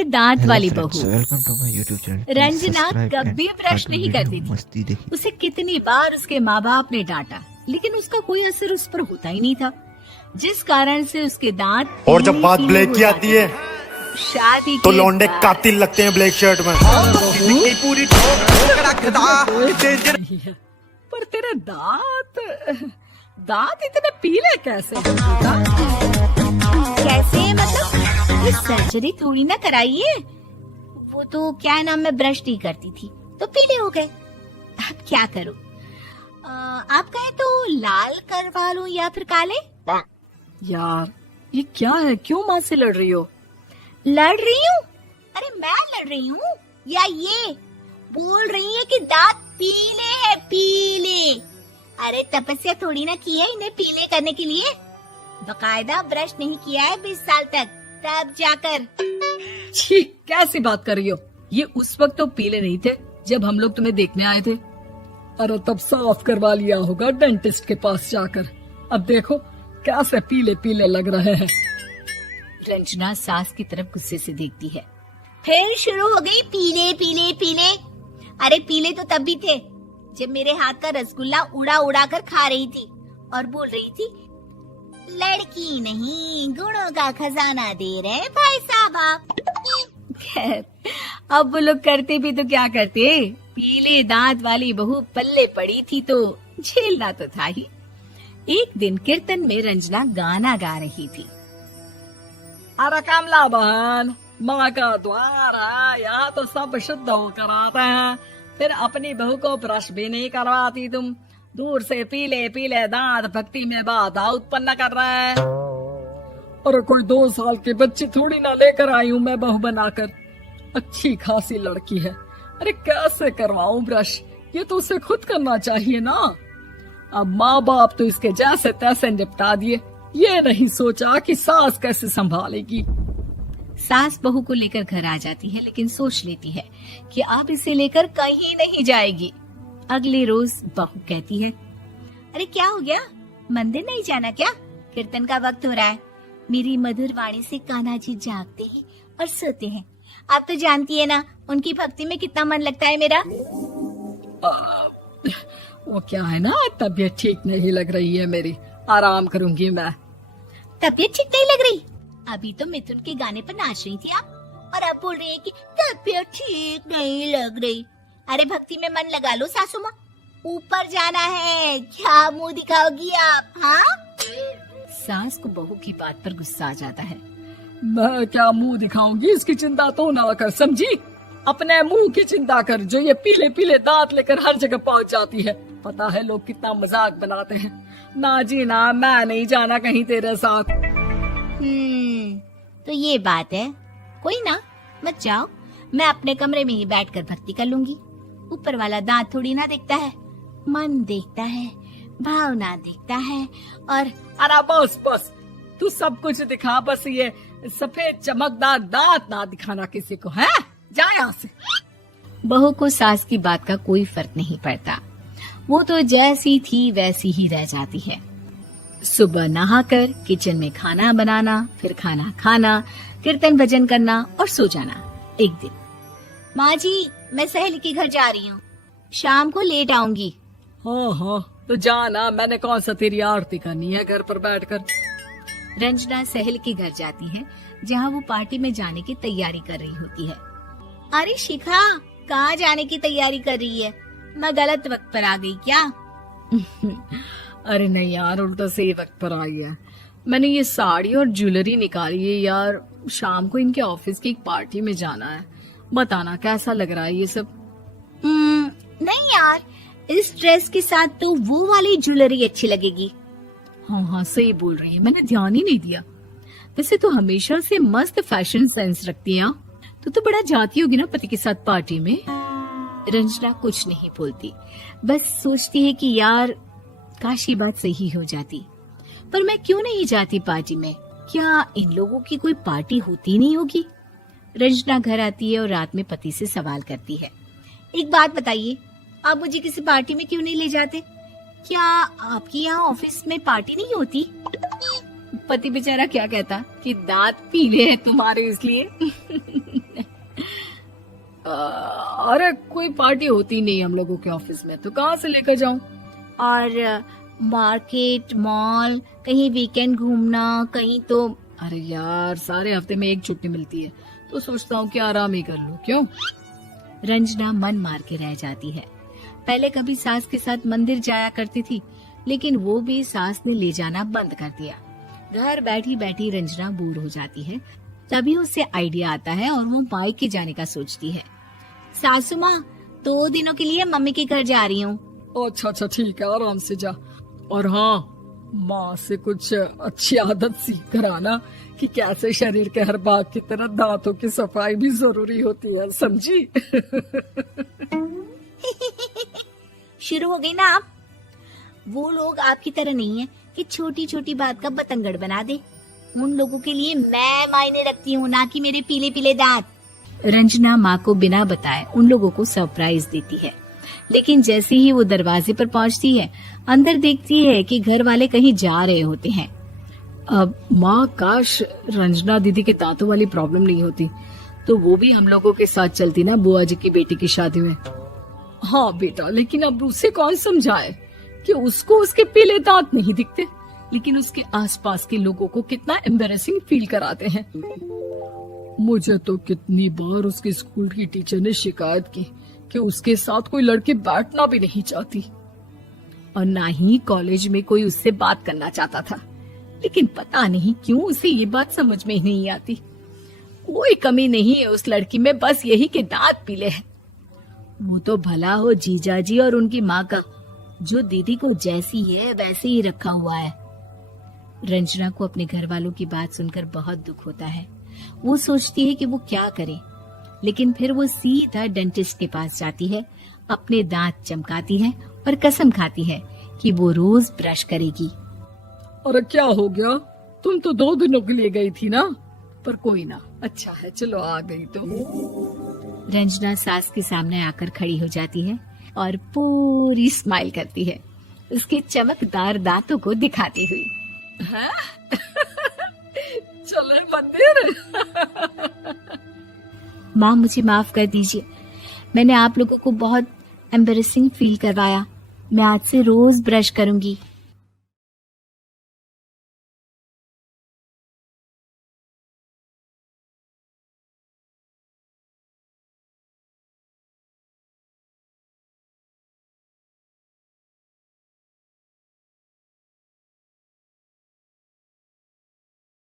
पीले दांत वाली बहू welcome to my YouTube channel. Ranjana कभी ब्रश नहीं करती थी। उसे कितनी बार उसके माँ बाप ने डांटा, लेकिन उसका कोई असर उस पर होता ही नहीं था, जिस कारण से उसके दांत और जब बात ब्लैक की आती है शादी तो लौंडे कातिल लगते हैं ब्लैक शर्ट में। पर तेरे दांत इतने पीले कैसे? कैसे मतलब? ये सर्जरी थोड़ी ना कराइए। वो तो क्या नाम में ब्रश नहीं करती थी तो पीले हो गए। अब क्या करूं? आप कहें तो लाल करवा लूं या फिर काले? यार ये क्या है, क्यों माँ से लड़ रही हो? लड़ रही हूँ? अरे मैं लड़ रही हूँ या ये बोल रही है कि दांत पीले हैं, पीले। अरे तपस्या थोड़ी ना की है इन्हें पीले करने के लिए। बकायदा ब्रश नहीं किया है 20 साल तक, तब जाकर। छी, कैसी बात कर रही हो? ये उस वक्त तो पीले नहीं थे जब हम लोग तुम्हें देखने आए थे। अरे तब साफ करवा लिया होगा डेंटिस्ट के पास जाकर। अब देखो कैसे पीले पीले लग रहे हैं। रंजना सास की तरफ गुस्से से देखती है। फिर शुरू हो गई पीले पीले पीले। अरे पीले तो तब भी थे जब मेरे हाथ का रसगुल्ला उड़ा उड़ा कर खा रही थी और बोल रही थी, लड़की नहीं गुणों का खजाना दे रहे भाई साहब आप। खैर अब वो लोग करते भी तो क्या करते, पीले दांत वाली बहू पल्ले पड़ी थी तो झेलना तो था ही। एक दिन कीर्तन में रंजना गाना गा रही थी। अरे कमला बहन, माँ का द्वार है, यहाँ तो सब शुद्ध होकर आते हैं, फिर अपनी बहू को ब्रश भी नहीं करवाती तुम। दूर से पीले पीले दांत भक्ति में बाधा उत्पन्न कर रहे हैं। अरे कोई 2 साल के बच्चे थोड़ी ना लेकर आई हूँ मैं बहू बनाकर। अच्छी खासी लड़की है, अरे कैसे करवाऊं ब्रश? ये तो उसे खुद करना चाहिए ना। अब माँ बाप तो इसके जैसे तैसे निपटा दिए, ये नहीं सोचा कि सास कैसे संभालेगी। सास बहू को लेकर घर आ जाती है, लेकिन सोच लेती है कि अब इसे लेकर कहीं नहीं जाएगी। अगले रोज बहू कहती है, अरे क्या हो गया, मंदिर नहीं जाना क्या? कीर्तन का वक्त हो रहा है। मेरी मधुर वाणी से कान्हा जी जागते हैं और सोते हैं। आप तो जानती है ना उनकी भक्ति में कितना मन लगता है मेरा। वो क्या है ना, तबीयत ठीक नहीं लग रही है मेरी, आराम करूंगी मैं। तबीयत ठीक नहीं लग रही? अभी तो मिथुन के गाने पर नाच रही थी आप, और अब बोल रही है कि तबीयत ठीक नहीं लग रही। अरे भक्ति में मन लगा लो सासू माँ, ऊपर जाना है, क्या मुंह दिखाओगी आप? हाँ? सास को बहू की बात पर गुस्सा आ जाता है। मैं क्या मुंह दिखाऊंगी, इसकी चिंता तो ना कर, समझी? अपने मुंह की चिंता कर, जो ये पीले पीले दांत लेकर हर जगह पहुंच जाती है। पता है लोग कितना मजाक बनाते हैं। ना जी ना, मैं नहीं जाना कहीं तेरे साथ। तो ये बात है। कोई ना, मत जाओ, मैं अपने कमरे में ही बैठकर भक्ति कर लूंगी। ऊपर वाला दांत थोड़ी ना देखता है, मन देखता है, भावना देखता है। और अरे बस बस, तू सब कुछ दिखा, बस ये सफेद चमकदार दांत ना दिखाना किसी को, है? जा यहाँ से। बहू को सास की बात का कोई फर्क नहीं पड़ता, वो तो जैसी थी वैसी ही रह जाती है। सुबह नहाकर किचन में खाना बनाना, फिर खाना खाना, कीर्तन भजन करना और सो जाना। एक दिन, माँ जी मैं सहेली के घर जा रही हूँ, शाम को लेट आऊंगी। हाँ हाँ तो जाना, मैंने कौन सा तेरी आरती करनी है घर पर बैठकर। रंजना सहेली के घर जाती है, जहाँ वो पार्टी में जाने की तैयारी कर रही होती है। अरे शिखा, कहाँ जाने की तैयारी कर रही है? मैं गलत वक्त पर आ गई क्या? अरे नहीं यार, उल्टा सही वक्त पर आ गया। मैंने ये साड़ी और ज्वेलरी निकाली है यार, शाम को इनके ऑफिस की एक पार्टी में जाना है। बताना कैसा लग रहा है ये सब? नहीं यार, इस ड्रेस के साथ तो वो वाली ज्वेलरी अच्छी लगेगी। हाँ हाँ सही बोल रही है, मैंने ध्यान ही नहीं दिया। वैसे तो हमेशा से मस्त फैशन सेंस रखती है। तो बड़ा जाती होगी ना पति के साथ पार्टी में। रंजना कुछ नहीं बोलती, बस सोचती है कि यार काश ये बात सही हो जाती, पर मैं क्यों नहीं जाती पार्टी में? क्या इन लोगों की कोई पार्टी होती नहीं होगी? रंजना घर आती है और रात में पति से सवाल करती है, एक बात बताइए, आप मुझे किसी पार्टी में क्यों नहीं ले जाते? क्या आपके यहाँ ऑफिस में पार्टी नहीं होती? पति बेचारा क्या कहता कि दांत पीले हैं तुम्हारे इसलिए। अरे कोई पार्टी होती नहीं हम लोगों के ऑफिस में, तो कहाँ से लेकर जाऊं? और मार्केट, मॉल, कहीं वीकेंड घूमना, कहीं तो। अरे यार, सारे हफ्ते में एक छुट्टी मिलती है, तो सोचता हूँ कि आराम ही कर लूं। क्यों? रंजना मन मार के रह जाती है। पहले कभी सास के साथ मंदिर जाया करती थी, लेकिन वो भी सास ने ले जाना बंद कर दिया। घर बैठी बैठी रंजना बोर हो जाती है। तभी उसे आइडिया आता है और वो मायके जाने का सोचती है। सासू माँ, 2 दिनों के लिए मम्मी के घर जा रही हूँ। अच्छा ठीक है, आराम से जा। और हाँ, माँ से कुछ अच्छी आदत सीख कर आना कि कैसे शरीर के हर भाग की तरह दांतों की सफाई भी जरूरी होती है, समझी? शुरू हो गई ना आप। वो लोग आपकी तरह नहीं है कि छोटी छोटी बात का बतंगड़ बना दे। उन लोगों के लिए मैं मायने रखती हूँ, ना कि मेरे पीले पीले दांत। रंजना माँ को बिना बताए उन लोगों को सरप्राइज देती है, लेकिन जैसे ही वो दरवाजे पर पहुँचती है, अंदर देखती है कि घर वाले कहीं जा रहे होते हैं। अब माँ, काश रंजना दीदी के दांतों वाली प्रॉब्लम नहीं होती, तो वो भी हम लोगों के साथ चलती ना बुआ जी की बेटी की शादी में। हाँ बेटा, लेकिन अब उसे कौन समझाए कि उसको उसके पीले दांत नहीं दिखते, लेकिन उसके आसपास के लोगों को कितना एम्बैरेसिंग फील कराते हैं। मुझे तो कितनी बार उसके स्कूल की टीचर ने शिकायत की कि उसके साथ कोई लड़की बैठना भी नहीं चाहती, और ना ही कॉलेज में कोई उससे बात करना चाहता था। लेकिन पता नहीं क्यों उसे ये बात समझ में ही नहीं आती। कोई कमी नहीं है उस लड़की में, बस यही कि दांत पीले हैं। वो तो भला हो जीजा जी और उनकी माँ का, जो दीदी को जैसी है वैसे ही रखा हुआ है। रंजना को अपने घर वालों की बात सुनकर बहुत दुख होता है। वो सोचती है कि वो क्या करे, लेकिन फिर वो सीधा डेंटिस्ट के पास जाती है, अपने दांत चमकाती है और कसम खाती है कि वो रोज ब्रश करेगी। अरे क्या हो गया? तुम तो 2 दिनों के लिए गई थी ना, पर कोई ना, अच्छा है, चलो आ गई तो। रंजना सास के सामने आकर खड़ी हो जाती है और पूरी स्माइल करती है, उसके चमकदार दांतों को दिखाती हुई। चले मंदिर। माँ, मुझे माफ कर दीजिए, मैंने आप लोगों को बहुत एम्बैरेसिंग फील करवाया। मैं आज से रोज ब्रश करूंगी।